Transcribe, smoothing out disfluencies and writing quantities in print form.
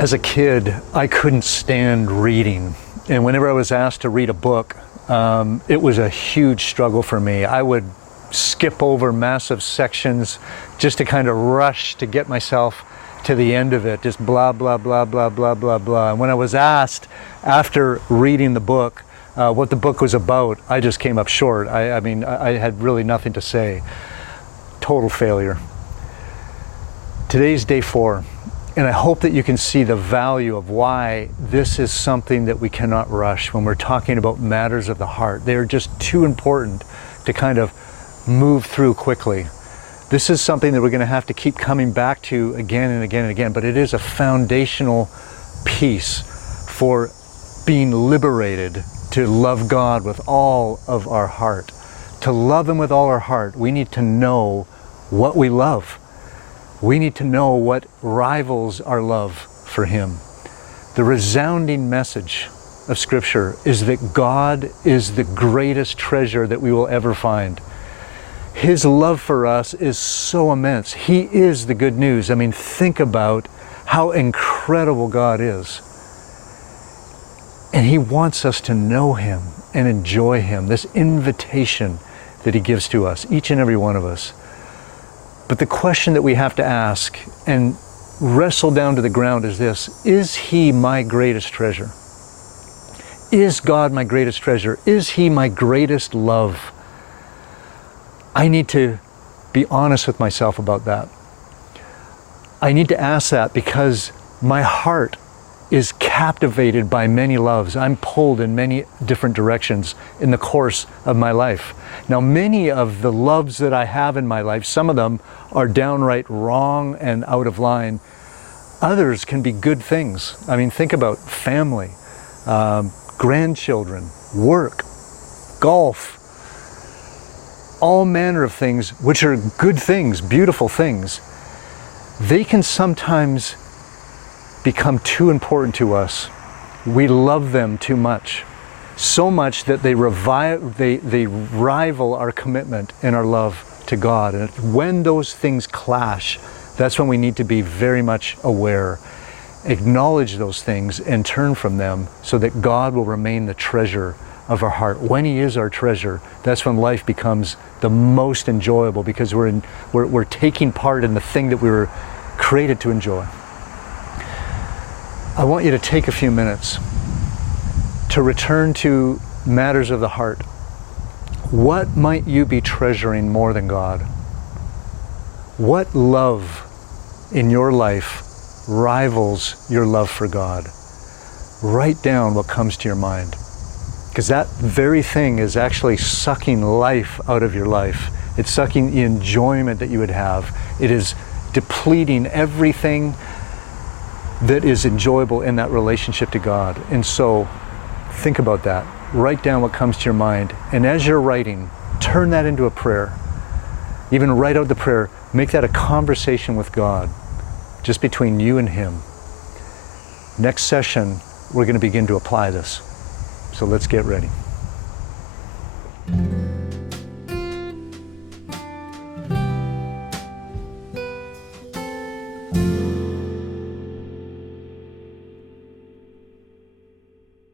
As a kid, I couldn't stand reading. And whenever I was asked to read a book, it was a huge struggle for me. I would skip over massive sections just to kind of rush to get myself to the end of it, just blah, blah, blah, blah, blah, blah, blah. And when I was asked after reading the book what the book was about, I just came up short. I mean, I had really nothing to say. Total failure. Today's day 4. And I hope that you can see the value of why this is something that we cannot rush when we're talking about matters of the heart. They are just too important to kind of move through quickly. This is something that we're going to have to keep coming back to again and again and again, but it is a foundational piece for being liberated to love God with all of our heart. To love Him with all our heart, we need to know what we love. We need to know what rivals our love for Him. The resounding message of Scripture is that God is the greatest treasure that we will ever find. His love for us is so immense. He is the good news. I mean, think about how incredible God is. And He wants us to know Him and enjoy Him, this invitation that He gives to us, each and every one of us. But the question that we have to ask and wrestle down to the ground is this: is He my greatest treasure? Is God my greatest treasure? Is He my greatest love? I need to be honest with myself about that. I need to ask that because my heart is captivated by many loves. I'm pulled in many different directions in the course of my life. Now, many of the loves that I have in my life, some of them are downright wrong and out of line. Others can be good things. I mean, think about family, grandchildren, work, golf, all manner of things, which are good things, beautiful things. They can sometimes become too important to us. We love them too much. So much that they rival our commitment and our love to God. And when those things clash, that's when we need to be very much aware, acknowledge those things and turn from them so that God will remain the treasure of our heart. When He is our treasure, that's when life becomes the most enjoyable, because we're taking part in the thing that we were created to enjoy. I want you to take a few minutes to return to matters of the heart. What might you be treasuring more than God? What love in your life rivals your love for God? Write down what comes to your mind, because that very thing is actually sucking life out of your life. It's sucking the enjoyment that you would have. It is depleting everything that is enjoyable in that relationship to God. And so think about that. Write down what comes to your mind. And as you're writing, turn that into a prayer. Even write out the prayer. Make that a conversation with God, just between you and Him. Next session, we're going to begin to apply this. So let's get ready.